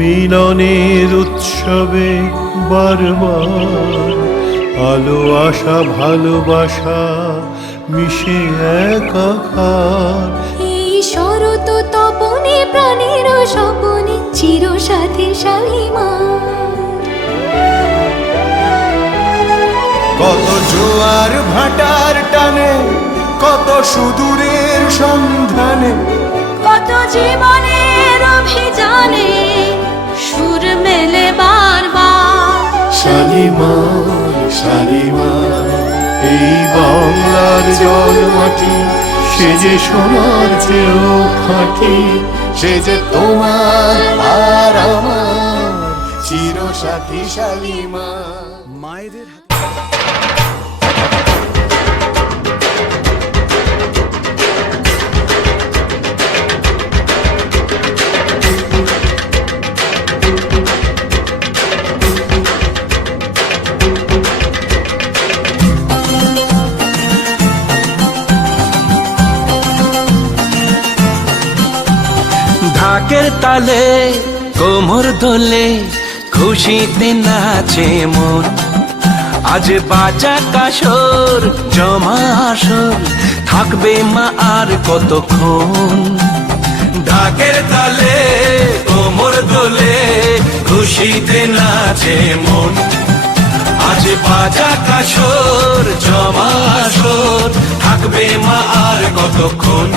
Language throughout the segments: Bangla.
মিলনের উৎসবে বারবার আলো আশা ভালোবাসা মিশে একাকার। এই শরৎ তপনে প্রাণের স্বপনে চির সাথী শালিমার। কত জোয়ার ভাটার টানে, কত সুদূরের সন্ধানে, কত জীবনের অভিযানে সুর মেলে বারবার। শালিমার শালিমার এই বাংলার জল মাটি, সে যে সোনার চেয়েও খাঁটি, সে যে তোমার আর আমার চির সাথী শালিমা। মায়েদের ঢাকের তালে কোমর দোলে খুশিতে নাচে মন। আজ বাজা কাসর জমা আসর থাকবে মা আর কতক্ষণ। ঢাকের তালে কোমর দোলে খুশিতে নাচে মন। আজ বাজা কাসর জমা আসর থাকবে মা আর কতক্ষণ।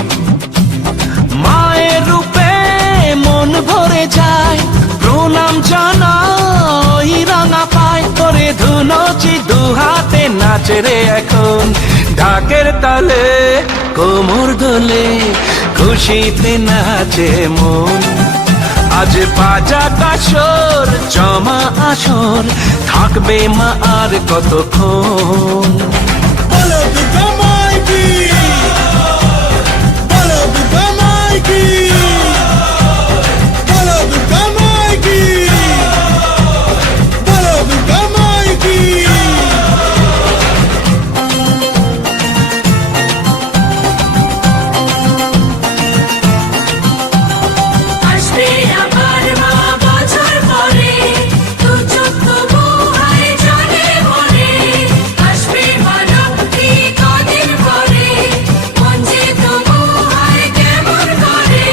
মায়ের রূপে মন ভরে যায়, প্রণাম জানাই রাঙা পায় করে ধুনচি দুহাতে নাচে রে এখন। ঢাকের তালে কোমর দোলে খুশিতে নাচে মন। আজ বাজা কাসর জমা আসর থাকবে মা আর কতক্ষণ। বলো দুর্গা মাইকি, বলো দুর্গা মাইকি, বলো দুর্গা মাইকি, বলো দুর্গা মাইকি। আসবে আবার মা বছর পরে, দু চোখ তবু হয় জলে ভরে। আসবে মা লক্ষ্মী কদিন পরে, মন যে তবু হয় কেমন করে।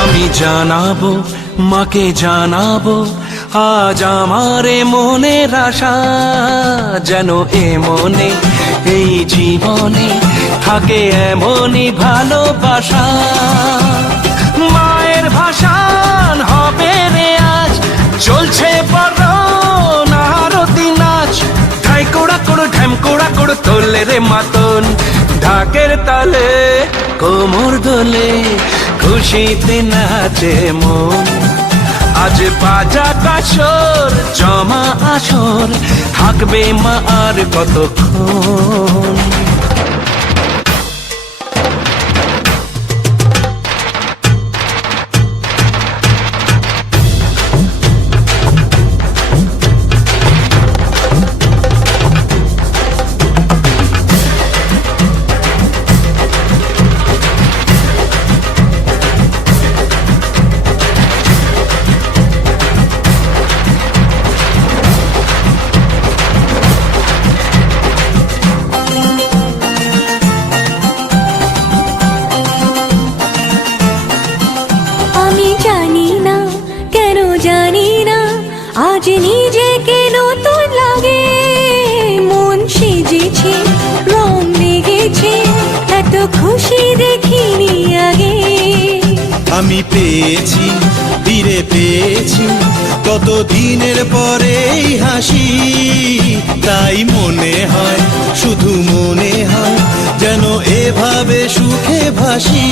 আমি জানাবো মাকে জানাবো আজ আমারে মনের আশা, যেন এ মনে এই জীবনে থাকে এমনই ভালোবাসা। মায়ের ভাষান হবে রে আজ, চলছে বড় আরতি নাচ। ঢাই কোড়া কোড়ো ঢ্যাম কোড়া কোড়ো তোলে রে মাতন। ঢাকের তালে কোমর দোলে খুশিতে নাচে মন। আজ বাজা কাসর জমা আসর থাকবে মা আর কতক্ষণ। আমি জানি না কেন জানি না আজ নিজেকে নতুন লাগে। মন সেজেছে রং লেগেছে, এত খুশি দেখিনি আগে। আমি পেয়েছি ফিরে পেয়েছি কত দিনের পরে এই হাসি। তাই মনে হয় শুধু মনে হয় যেন এভাবে সুখে ভাসি।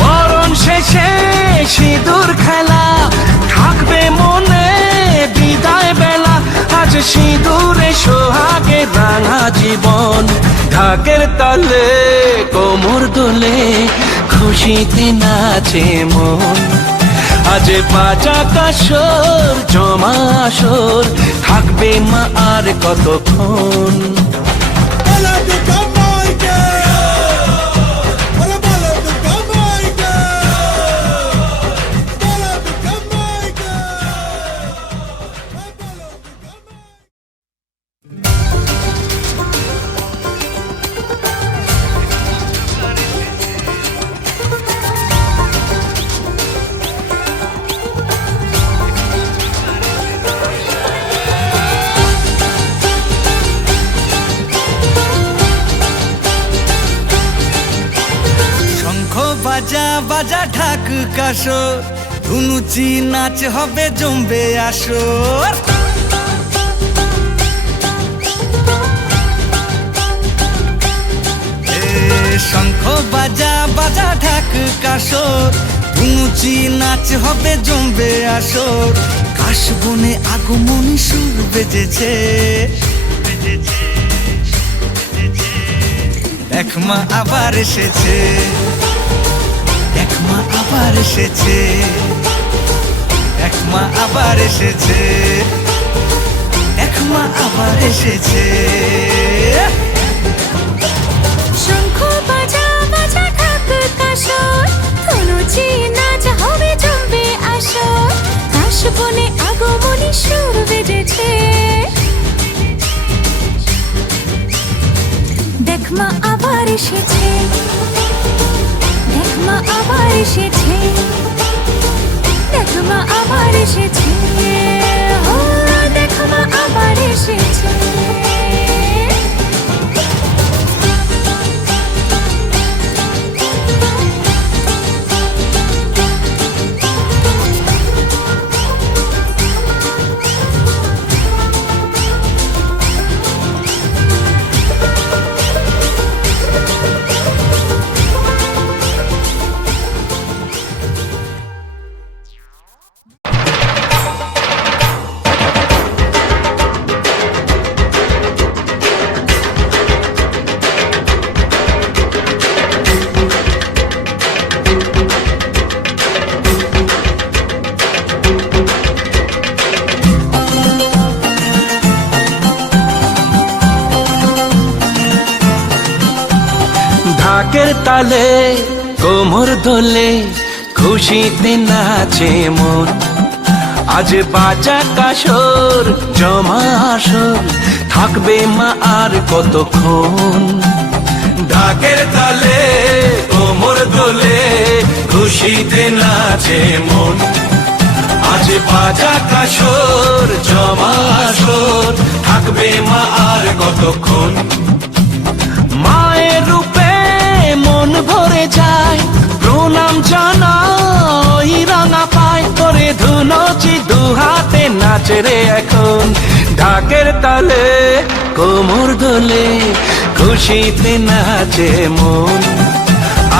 বরণ শেষে সিঁদুর খেলা থাকবে মনে বিদায় বেলা। আজ সিঁদুরে সোহাগে রাঙা জীবন। ঢাকের তালে কোমর দোলে খুশিতে নাচে মন। আজ বাজা কাসর জমা আসর থাকবে মা আর কতক্ষণ বাজা বাজা ঢাক কাসর ধুনুচি নাচ হবে জমবে আসর শঙ্খ বাজা বাজা ঢাক কাসর ধুনুচি নাচ হবে জমবে আসর কাশবনে আগমনী সুর বেজেছে দেখ মা আবার এসেছে দেখ মা আবার এসেছে দেখ মা আবার এসেছে দেখ মা আবার এসেছে শঙ্খ বাজা বাজা ঢাক কাসর ধুনুচি নাচ হবে জমবে আসর কাশবনে আগমনী সুর বেজেছে দেখ মা আবার এসেছে দেখ মা আবার এসেছে দেখ মা আবার এসেছে ও দেখ মা আবার এসেছে ঢাকের তালে কোমর দোলে খুশিতে নাচে মন আজ বাজা কাসর জমা আসর থাকবে মা আর কতক্ষণ ঢাকের তালে কোমর দোলে খুশিতে নাচে মন আজ বাজা কাসর জমা আসর থাকবে মা আর কতক্ষণ মায়ের রূপে মন ভরে যায় প্রণাম জানাই রাঙা পায় করে ধুনুচি দুহাতে নাচে রে এখন ঢাকের তালে কোমর দোলে খুশিতে নাচে মন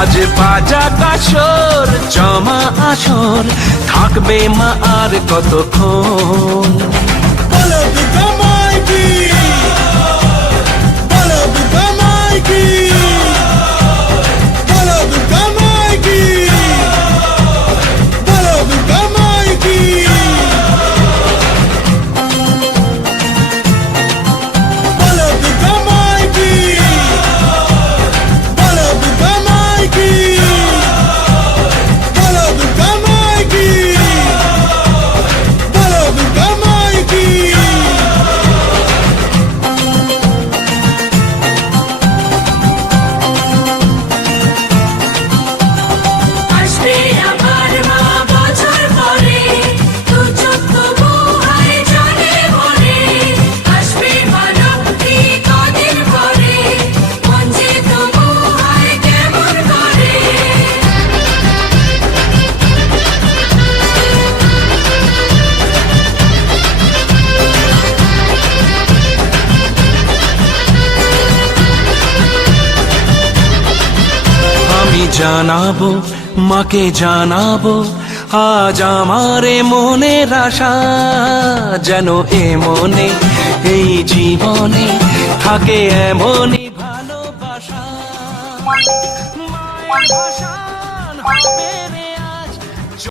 আজ বাজা কাসর জমা আসর থাকবে মা আর কতক্ষণ বলো দুর্গা মাইকি বলো দুর্গা মাইকি বলো দুর্গা মাইকি বলো দুর্গা মাইকি বলো দুর্গা মাইকি বলো দুর্গা মাইকি বলো দুর্গা মাইকি বলো দুর্গা মাইকি আসবে আমার মা বছর পরে দু চোখ মুহায় জলে ভরে আসবে মা লক্ষ্মী কদিন পরে মন যে তো মুহায় কেমন করে আমি জানাবো মাকে জানাবো আজ আমারে মনের আশা যেন এ মনে এই জীবনে থাকে এমনই ভালোবাসা মায়ের ভাষা হবে রে